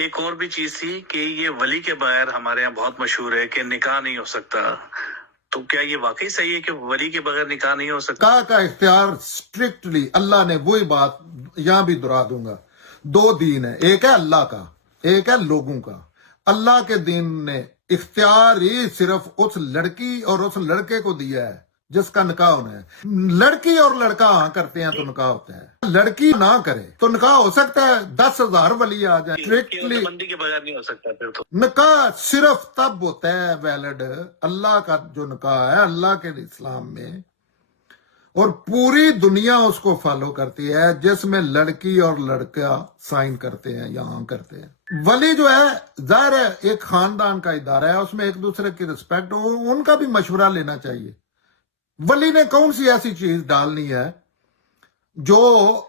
ایک اور بھی چیز تھی کہ یہ ولی کے بغیر ہمارے یہاں بہت مشہور ہے کہ نکاح نہیں ہو سکتا، تو کیا یہ واقعی صحیح ہے کہ ولی کے بغیر نکاح نہیں ہو سکتا؟ نکاح کا اختیار اسٹرکٹلی اللہ نے، وہی بات یہاں بھی دہرا دوں گا، دو دین ہے، ایک ہے اللہ کا، ایک ہے لوگوں کا۔ اللہ کے دین نے اختیار ہی صرف اس لڑکی اور اس لڑکے کو دیا ہے جس کا نکاح ہونا ہے۔ لڑکی اور لڑکا ہاں کرتے ہیں تو نکاح ہوتا ہے، لڑکی نہ کرے تو نکاح ہو سکتا ہے، 10,000 ولی آ جائیں، اسٹرکٹلی بندی کے بغیر نہیں ہو سکتا پھر تو۔ نکاح صرف تب ہوتا ہے ویلڈ، اللہ کا جو نکاح ہے اللہ کے اسلام میں، اور پوری دنیا اس کو فالو کرتی ہے، جس میں لڑکی اور لڑکا سائن کرتے ہیں، یہاں کرتے ہیں۔ ولی جو ہے ظاہر ہے ایک خاندان کا ادارہ ہے، اس میں ایک دوسرے کی رسپیکٹ، ان کا بھی مشورہ لینا چاہیے۔ ولی نے کون سی ایسی چیز ڈالنی ہے جو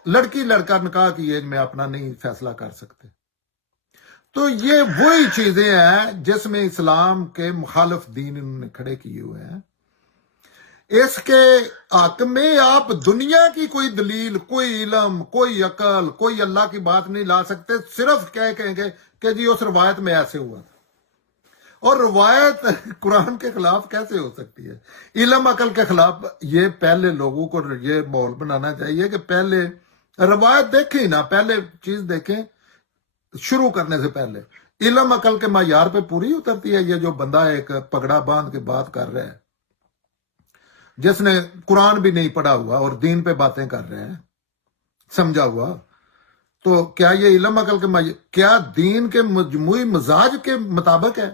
لڑکی لڑکا نکاح کی ایج میں اپنا نہیں فیصلہ کر سکتے؟ تو یہ وہی چیزیں ہیں جس میں اسلام کے مخالف دین انہوں نے کھڑے کیے ہوئے ہیں۔ اس کے حق میں آپ دنیا کی کوئی دلیل، کوئی علم، کوئی عقل، کوئی اللہ کی بات نہیں لا سکتے، صرف کہیں گے کہ جی اس روایت میں ایسے ہوا تھا۔ اور روایت قرآن کے خلاف کیسے ہو سکتی ہے؟ علم عقل کے خلاف۔ یہ پہلے لوگوں کو یہ ماحول بنانا چاہیے کہ پہلے روایت دیکھیں نا، پہلے چیز دیکھیں شروع کرنے سے پہلے۔ علم عقل کے معیار پہ پوری اترتی ہے یہ جو بندہ ایک پگڑا باندھ کے بات کر رہا ہے، جس نے قرآن بھی نہیں پڑھا ہوا اور دین پہ باتیں کر رہے ہیں سمجھا ہوا؟ تو کیا یہ علم عقل کے کیا دین کے مجموعی مزاج کے مطابق ہے؟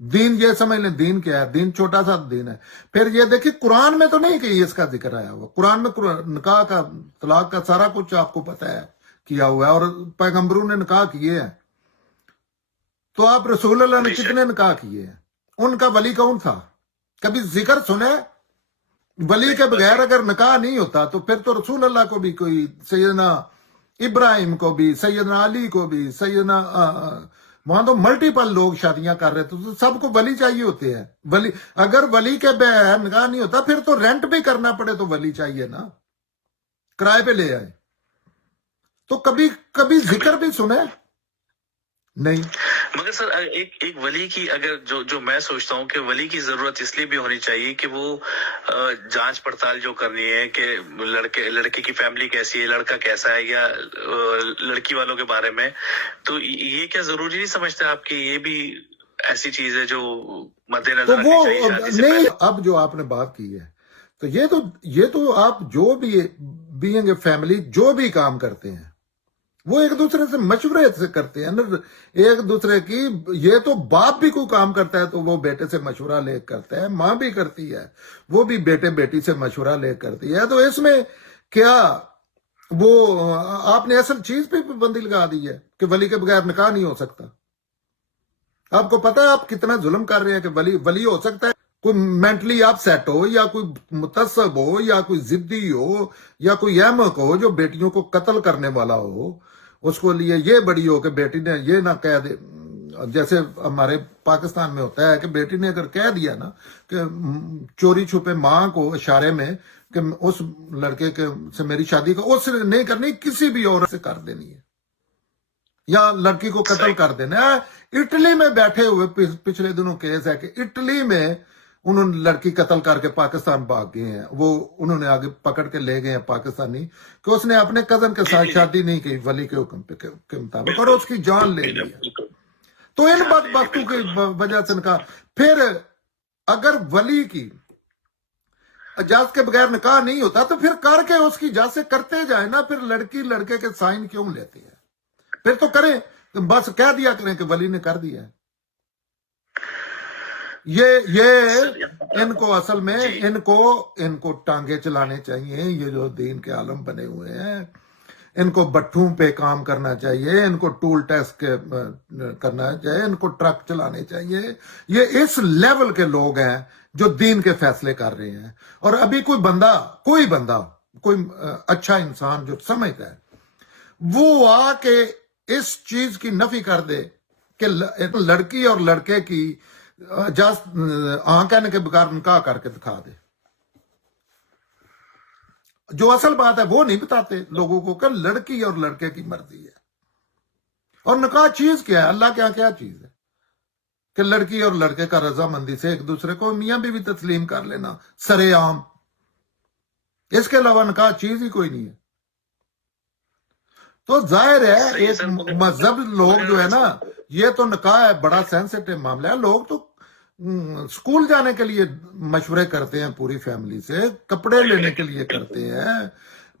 دین یہ سمجھ لیں دین کیا ہے، دین چھوٹا سا دین ہے۔ پھر یہ دیکھیں قرآن میں تو نہیں کہ اس کا ذکر آیا ہوا، قرآن میں نکاح کا، طلاق کا سارا کچھ آپ کو پتہ ہے کیا ہوا ہے، اور پیغمبروں نے نکاح کیے ہیں۔ تو آپ رسول اللہ نے کتنے نکاح کیے ہیں؟ ان کا ولی کون تھا؟ کبھی ذکر سنے؟ ولی کے بغیر اگر نکاح نہیں ہوتا تو پھر تو رسول اللہ کو بھی کوئی، سیدنا ابراہیم کو بھی، سیدنا علی کو بھی، سیدنا وہاں تو ملٹیپل لوگ شادیاں کر رہے تھے، تو سب کو ولی چاہیے ہوتے ہیں۔ ولی اگر ولی کے بغیر نکاح نہیں ہوتا پھر تو رینٹ بھی کرنا پڑے تو ولی چاہیے نا، کرائے پہ لے آئے۔ تو کبھی ذکر بھی سنے نہیں۔ مگر سر ایک ولی کی، اگر جو میں سوچتا ہوں کہ ولی کی ضرورت اس لیے بھی ہونی چاہیے کہ وہ جانچ پڑتال جو کرنی ہے کہ لڑکے کی فیملی کیسی ہے، لڑکا کیسا ہے، یا لڑکی والوں کے بارے میں، تو یہ کیا ضروری نہیں سمجھتے آپ کہ یہ بھی ایسی چیز ہے جو مد نظر رکھنی چاہیے شادی سے نہیں، پہلے؟ اب جو آپ نے بات کی ہے تو یہ تو آپ جو بھی بینگ اے فیملی جو بھی کام کرتے ہیں وہ ایک دوسرے سے مشورے سے کرتے ہیں نا، ایک دوسرے کی۔ یہ تو باپ بھی کوئی کام کرتا ہے تو وہ بیٹے سے مشورہ لے کرتا ہے، ماں بھی کرتی ہے، وہ بھی بیٹے بیٹی سے مشورہ لے کرتی ہے۔ تو اس میں کیا وہ آپ نے اصل چیز پہ پابندی لگا دی ہے کہ ولی کے بغیر نکاح نہیں ہو سکتا؟ آپ کو پتا ہے آپ کتنا ظلم کر رہے ہیں کہ ولی ہو سکتا ہے کوئی مینٹلی آپ سیٹ ہو، یا کوئی متصب ہو، یا کوئی ضدی ہو، یا کوئی احمق ہو جو بیٹیوں کو قتل کرنے والا ہو، اس کو لیے یہ بڑی ہو کہ بیٹی نے یہ نہ کہہ دے، جیسے ہمارے پاکستان میں ہوتا ہے کہ بیٹی نے اگر کہہ دیا نا کہ چوری چھپے ماں کو اشارے میں کہ اس لڑکے سے میری شادی کا، اس سے نہیں کرنی، کسی بھی عورت سے کر دینی ہے، یا لڑکی کو قتل کر دینا ہے۔ اٹلی میں بیٹھے ہوئے پچھلے دنوں کیس ہے کہ اٹلی میں انہوں نے لڑکی قتل کر کے پاکستان بھاگ گئے ہیں، وہ انہوں نے آگے پکڑ کے لے گئے ہیں پاکستانی کہ اس نے اپنے کزن کے ساتھ شادی نہیں کی ولی کے حکم کے مطابق، اور اس کی جان لے لی ہے۔ تو ان بدبختوں کی وجہ سے نکاح، پھر اگر ولی کی اجازت کے بغیر نکاح نہیں ہوتا تو پھر کر کے اس کی اجازت سے کرتے جائیں نا، پھر لڑکی لڑکے کے سائن کیوں لیتی ہے؟ پھر تو کریں، بس کہہ دیا کریں کہ ولی نے کر دیا ہے۔ یہ ان کو اصل میں ان کو ٹانگے چلانے چاہیے، یہ جو دین کے عالم بنے ہوئے ہیں ان کو بٹھوں پہ کام کرنا چاہیے، ان کو ٹول ٹیسٹ کرنا چاہیے، ان کو ٹرک چلانے چاہیے۔ یہ اس لیول کے لوگ ہیں جو دین کے فیصلے کر رہے ہیں۔ اور ابھی کوئی بندہ کوئی اچھا انسان جو سمجھتا ہے وہ آ کے اس چیز کی نفی کر دے کہ لڑکی اور لڑکے کی کہنے کے بغیر نکاح کر کے دکھا دے۔ جو اصل بات ہے وہ نہیں بتاتے لوگوں کو کہ لڑکی اور لڑکے کی مرضی ہے، اور نکاح چیز کیا ہے؟ اللہ کے یہاں کیا چیز ہے کہ لڑکی اور لڑکے کا رضامندی سے ایک دوسرے کو میاں بیوی تسلیم کر لینا سرے عام، اس کے علاوہ نکاح چیز ہی کوئی نہیں ہے. تو ظاہر ہے صحیح ایک سر. مذہب لوگ جو ہے نا، یہ تو نکاح ہے بڑا سینسٹیو معاملہ ہے. لوگ تو اسکول جانے کے لیے مشورے کرتے ہیں پوری فیملی سے، کپڑے لینے کے لیے کرتے ہیں،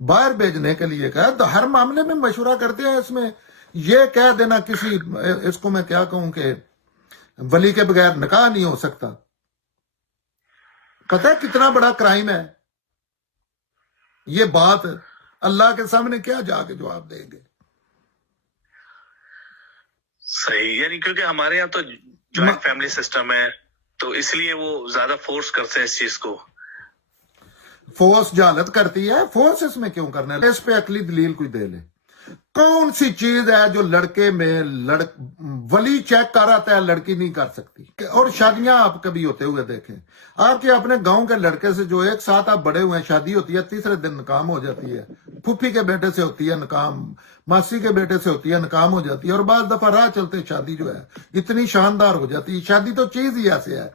باہر بھیجنے کے لیے ہر معاملے میں مشورہ کرتے ہیں. اس میں یہ کہہ دینا کسی، اس کو میں کیا کہوں کہ ولی کے بغیر نکاح نہیں ہو سکتا، پتہ ہے کتنا بڑا کرائم ہے یہ بات. اللہ کے سامنے کیا جا کے جواب دیں گے؟ صحیح، یعنی کیونکہ ہمارے یہاں تو جوائنٹ فیملی سسٹم ہے، تو اس لیے وہ زیادہ فورس کرتے ہیں اس چیز کو. فورس جہالت کرتی ہے. فورس اس میں کیوں کرنا ہے؟ اس پہ عقلی دلیل کوئی دے لے. کون سی چیز ہے جو لڑکے میں ولی چیک کر آتا ہے لڑکی نہیں کر سکتی؟ اور شادیاں آپ کبھی ہوتے ہوئے دیکھیں، آپ کے اپنے گاؤں کے لڑکے سے جو ایک ساتھ آپ بڑے ہوئے ہیں، شادی ہوتی ہے، تیسرے دن نکام ہو جاتی ہے، پھوپھی کے بیٹے سے ہوتی ہے نکام، ماسی کے بیٹے سے ہوتی ہے نکام ہو جاتی ہے، اور بعض دفعہ راہ چلتے شادی جو ہے اتنی شاندار ہو جاتی ہے. شادی تو چیز ہی ایسے ہے،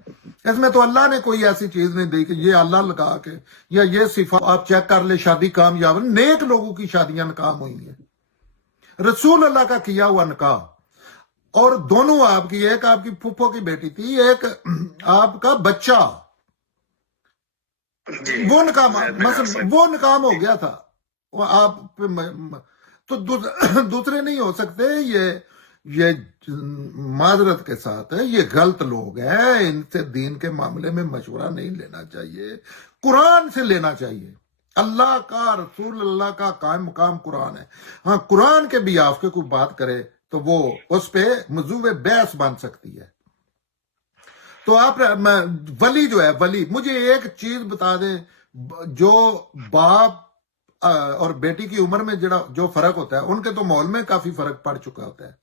اس میں تو اللہ نے کوئی ایسی چیز نہیں دی کہ یہ اللہ لگا کے یا یہ صفات آپ چیک کر لے شادی کامیاب. نیک لوگوں کی شادیاں نکام ہوئی ہیں، رسول اللہ کا کیا ہوا نکاح، اور دونوں آپ کی، ایک آپ کی پھوپھو کی بیٹی تھی، ایک آپ کا بچہ، وہ نکام مثلا وہ نکام ہو گیا تھا. وہ آپ تو دوسرے نہیں ہو سکتے. یہ معذرت کے ساتھ ہے، یہ غلط لوگ ہیں، ان سے دین کے معاملے میں مشورہ نہیں لینا چاہیے، قرآن سے لینا چاہیے. اللہ کا، رسول اللہ کا قائم مقام قرآن ہے. ہاں قرآن کے بھی آپ کے کوئی بات کرے تو وہ اس پہ موضوع بحث بن سکتی ہے. تو آپ ولی جو ہے، ولی مجھے ایک چیز بتا دیں، جو باپ اور بیٹی کی عمر میں جو فرق ہوتا ہے، ان کے تو ماحول میں کافی فرق پڑ چکا ہوتا ہے.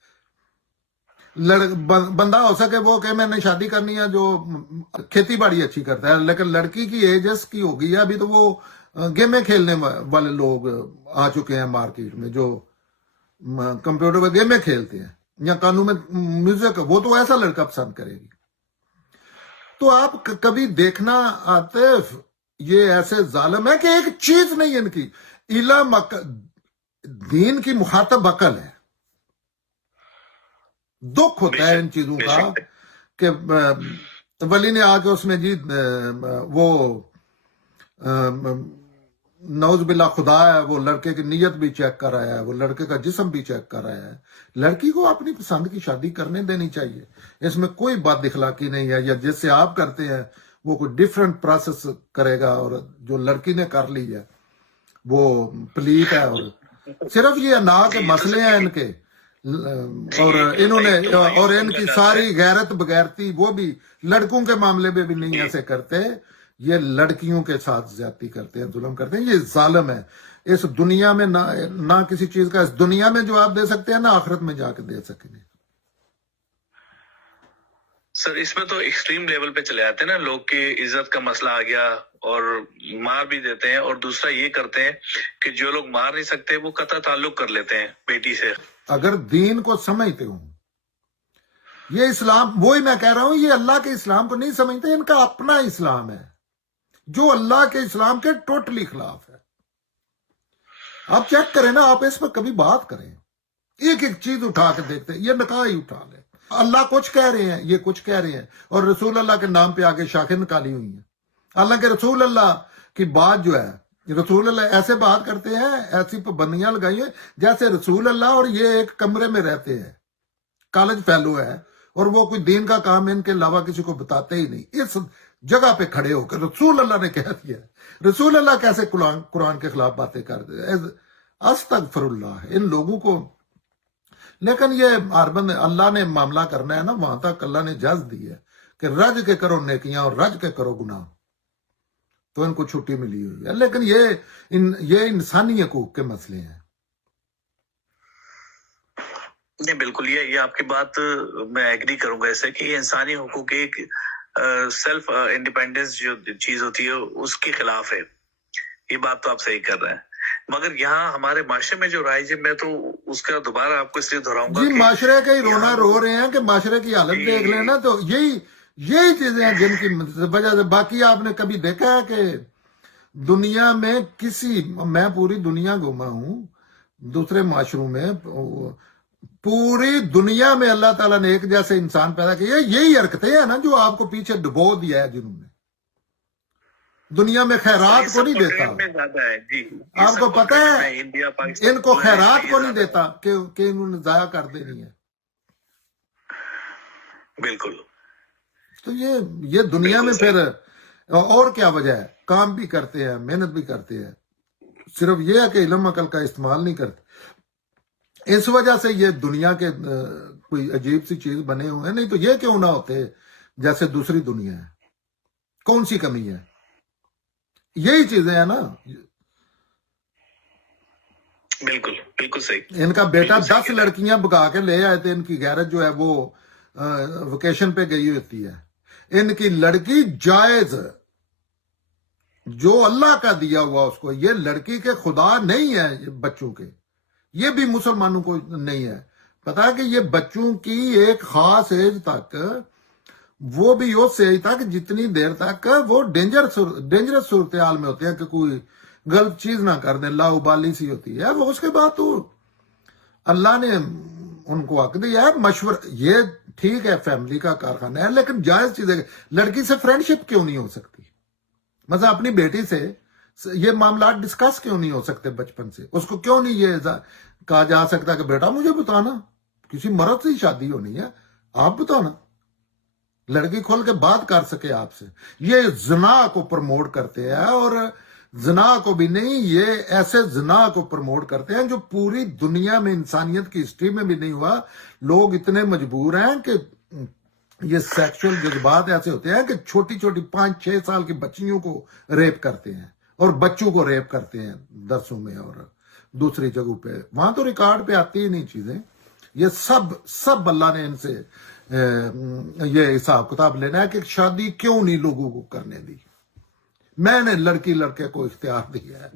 بندہ ہو سکے وہ کہ میں نے شادی کرنی ہے جو کھیتی باڑی اچھی کرتا ہے، لیکن لڑکی کی ایج اس کی ہو گئی ہے ابھی، تو وہ گیمیں کھیلنے والے لوگ آ چکے ہیں مارکیٹ میں، جو کمپیوٹر پہ گیمیں کھیلتے ہیں یا قانون میں میوزک، وہ تو ایسا لڑکا پسند کرے گی. تو آپ کبھی دیکھنا عاطف، یہ ایسے ظالم ہے کہ ایک چیز نہیں ان کی، علم دین کی مخاطب عقل ہے. دکھ ہوتا ہے ان چیزوں کا کہ ولی نے آ کے اس میں جی وہ نعوذ باللہ خدا ہے، وہ لڑکے کی نیت بھی چیک کر رہا ہے، وہ لڑکے کا جسم بھی چیک کر رہا ہے. لڑکی کو اپنی پسند کی شادی کرنے دینی چاہیے، اس میں کوئی بات اخلاقی نہیں ہے. یا جس سے آپ کرتے ہیں وہ کوئی ڈیفرنٹ پروسیس کرے گا، اور جو لڑکی نے کر لی ہے وہ پلیٹ ہے. اور صرف یہ انا کے مسئلے ہیں ان کے، اور انہوں نے اور ان کی ساری غیرت بغیرتی، وہ بھی لڑکوں کے معاملے میں بھی نہیں ایسے کرتے، یہ لڑکیوں کے ساتھ زیادتی کرتے ہیں، ظلم کرتے ہیں. یہ ظالم ہے. اس دنیا میں نہ کسی چیز کا اس دنیا میں جواب دے سکتے ہیں، نہ آخرت میں جا کے دے سکیں گے. سر اس میں تو ایکسٹریم لیول پہ چلے آتے ہیں نا لوگ، کی عزت کا مسئلہ آ گیا اور مار بھی دیتے ہیں. اور دوسرا یہ کرتے ہیں کہ جو لوگ مار نہیں سکتے وہ قطع تعلق کر لیتے ہیں بیٹی سے. اگر دین کو سمجھتے ہوں، یہ اسلام، وہی میں کہہ رہا ہوں، یہ اللہ کے اسلام کو نہیں سمجھتے، ان کا اپنا اسلام ہے جو اللہ کے اسلام کے ٹوٹلی خلاف ہے. آپ چیک کریں نا، آپ اس پر کبھی بات کریں، ایک ایک چیز اٹھا کے دیکھتے ہیں. یہ نکاح ہی اٹھا لیں، اللہ کچھ کہہ رہے ہیں، یہ کچھ کہہ رہے ہیں، اور رسول اللہ کے نام پہ آگے شاخیں نکالی ہوئی ہیں. حالانکہ رسول اللہ کی بات جو ہے، رسول اللہ ایسے بات کرتے ہیں، ایسی پابندیاں لگائی ہیں جیسے رسول اللہ اور یہ ایک کمرے میں رہتے ہیں، کالج فیلو ہے، اور وہ کوئی دین کا کام ان کے علاوہ کسی کو بتاتے ہی نہیں. اس جگہ پہ کھڑے ہو کر رسول اللہ نے کہہ دیا، رسول اللہ کیسے قرآن کے خلاف باتیں کر دے. استغفر اللہ ان لوگوں کو. لیکن یہ اربن اللہ نے معاملہ کرنا ہے نا، وہاں تک اللہ نے اجازت دی ہے کہ رج کے کرو نیکیاں اور رج کے کرو گناہ، تو ان کو چھٹی ملی ہوئی ہے. لیکن یہ انسانی حقوق کے مسئلے ہیں. نہیں بالکل، یہ آپ کی بات میں ایگری کروں گا اسے کہ یہ انسانی حقوق ایک سیلف انڈیپینڈنس جو چیز ہوتی ہے اس کے خلاف ہے. یہ بات تو آپ صحیح کر رہے ہیں. مگر یہاں ہمارے معاشرے میں جو رائج ہے، میں تو اس کا دوبارہ آپ کو اس لیے دہراؤں گا جی کہ معاشرے کا ہی رونا یہاں رو رہے ہیں کہ معاشرے کی حالت جی دیکھ لینا، تو یہی چیزیں ہیں جن کی وجہ سے. باقی آپ نے کبھی دیکھا ہے کہ دنیا میں میں پوری دنیا گھوما ہوں دوسرے معاشروں میں، پوری دنیا میں اللہ تعالیٰ نے ایک جیسے انسان پیدا کیا. یہی حرکتیں ہیں نا جو آپ کو پیچھے ڈبو دیا ہے، جنہوں نے دنیا میں یہ خیرات کو سب نہیں دیتا. کنٹینٹ میں زیادہ ہے جی، یہ آپ کو سب پتہ کنٹینٹ ہے میں انڈیا پاکستان ان کو دونوں میں خیرات یہ کو نہیں زیادہ دیتا کہ انہوں نے ضائع کر دینی ہے. ہے بالکل. تو یہ دنیا بالکل میں صحیح. پھر اور کیا وجہ ہے؟ کام بھی کرتے ہیں، محنت بھی کرتے ہیں، صرف یہ ہے کہ علم عقل کا استعمال نہیں کرتے. اس وجہ سے یہ دنیا کے کوئی عجیب سی چیز بنے ہوئے ہیں. نہیں تو یہ کیوں نہ ہوتے جیسے دوسری دنیا ہے؟ کون سی کمی ہے؟ یہی چیزیں ہیں نا. بالکل بالکل صحیح. ان کا بیٹا بالکل صحیح 10 کہہ رہے ہیں. لڑکیاں بگا کے لے آئے تھے. ان کی غیرت جو ہے وہ ویکیشن پہ گئی ہوتی ہے. ان کی لڑکی جائز جو اللہ کا دیا ہوا اس کو، یہ لڑکی کے خدا نہیں ہے بچوں کے. یہ بھی مسلمانوں کو نہیں ہے پتا کہ یہ بچوں کی ایک خاص ایج تک، وہ بھی اس ایج تک جتنی دیر تک وہ ڈینجرس صورتحال میں ہوتے ہیں کہ کوئی غلط چیز نہ کر دیں، لاؤبالی سی ہوتی ہے وہ. اس کے بعد تو اللہ نے ان کو حق دیا ہے مشورہ. یہ ٹھیک ہے فیملی کا کارخانہ ہے، لیکن جائز چیز ہے. لڑکی سے فرینڈشپ کیوں نہیں ہو سکتی؟ مثلا اپنی بیٹی سے یہ معاملات ڈسکس کیوں نہیں ہو سکتے بچپن سے؟ اس کو کیوں نہیں یہ کہا جا سکتا کہ بیٹا مجھے بتانا، کسی مرد سے شادی ہونی ہے، آپ بتانا، لڑکی کھول کے بات کر سکے آپ سے. یہ زنا کو پروموٹ کرتے ہیں، اور زنا کو بھی نہیں، یہ ایسے زنا کو پروموٹ کرتے ہیں جو پوری دنیا میں انسانیت کی ہسٹری میں بھی نہیں ہوا. لوگ اتنے مجبور ہیں کہ یہ سیکشل جذبات ایسے ہوتے ہیں کہ چھوٹی چھوٹی 5-6 سال کی بچیوں کو ریپ کرتے ہیں، اور بچوں کو ریپ کرتے ہیں درسوں میں اور دوسری جگہوں پہ. وہاں تو ریکارڈ پہ آتی ہی نہیں چیزیں. یہ سب اللہ نے ان سے یہ حساب کتاب لینا ہے کہ شادی کیوں نہیں لوگوں کو کرنے دی. میں نے لڑکی لڑکے کو اختیار دیا ہے.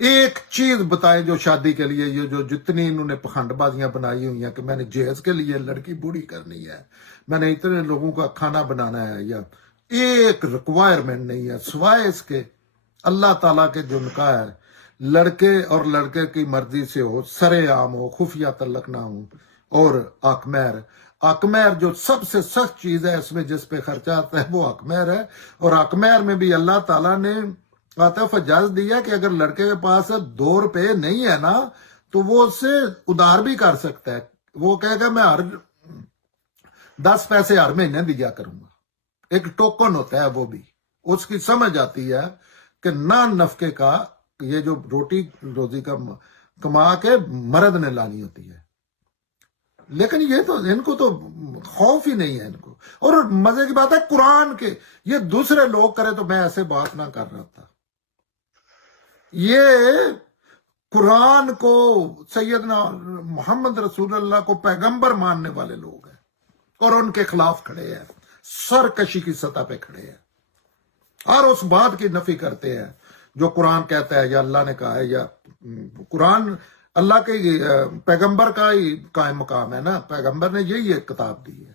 ایک چیز بتائیں جو شادی کے لیے یہ جو جتنی انہوں نے پخنڈ بازیاں بنائی ہوئی ہیں کہ میں نے جہیز کے لیے لڑکی بوڑھی کرنی ہے، میں نے اتنے لوگوں کا کھانا بنانا ہے، یا ایک ریکوائرمنٹ نہیں ہے سوائے اس کے اللہ تعالیٰ کے جو نکاح ہے لڑکے اور لڑکے کی مرضی سے ہو، سرے عام ہو، خفیہ تعلق نہ ہو. اور اکمیر جو سب سے سخت چیز ہے اس میں جس پہ خرچہ آتا ہے وہ اکمیر ہے. اور اکمیر میں بھی اللہ تعالیٰ نے عطف اجازت دیا کہ اگر لڑکے کے پاس 2 روپے نہیں ہے نا تو وہ اس سے ادھار بھی کر سکتا ہے. وہ کہے گا میں 10 پیسے ہر مہینے دیا کروں گا. ایک ٹوکن ہوتا ہے، وہ بھی اس کی سمجھ آتی ہے کہ نہ نفقے کا یہ جو روٹی روزی کا کما کے مرد نے لانی ہوتی ہے. لیکن یہ تو ان کو تو خوف ہی نہیں ہے ان کو. اور مزے کی بات ہے قرآن کے یہ دوسرے لوگ کرے تو میں ایسے بات نہ کر رہا تھا. یہ قرآن کو، سیدنا محمد رسول اللہ کو پیغمبر ماننے والے لوگ ہیں اور ان کے خلاف کھڑے ہیں، سرکشی کی سطح پہ کھڑے ہیں، اور اس بات کی نفی کرتے ہیں جو قرآن کہتا ہے یا اللہ نے کہا ہے. یا قرآن اللہ کے پیغمبر کا ہی قائم مقام ہے نا، پیغمبر نے یہی ایک کتاب دی ہے.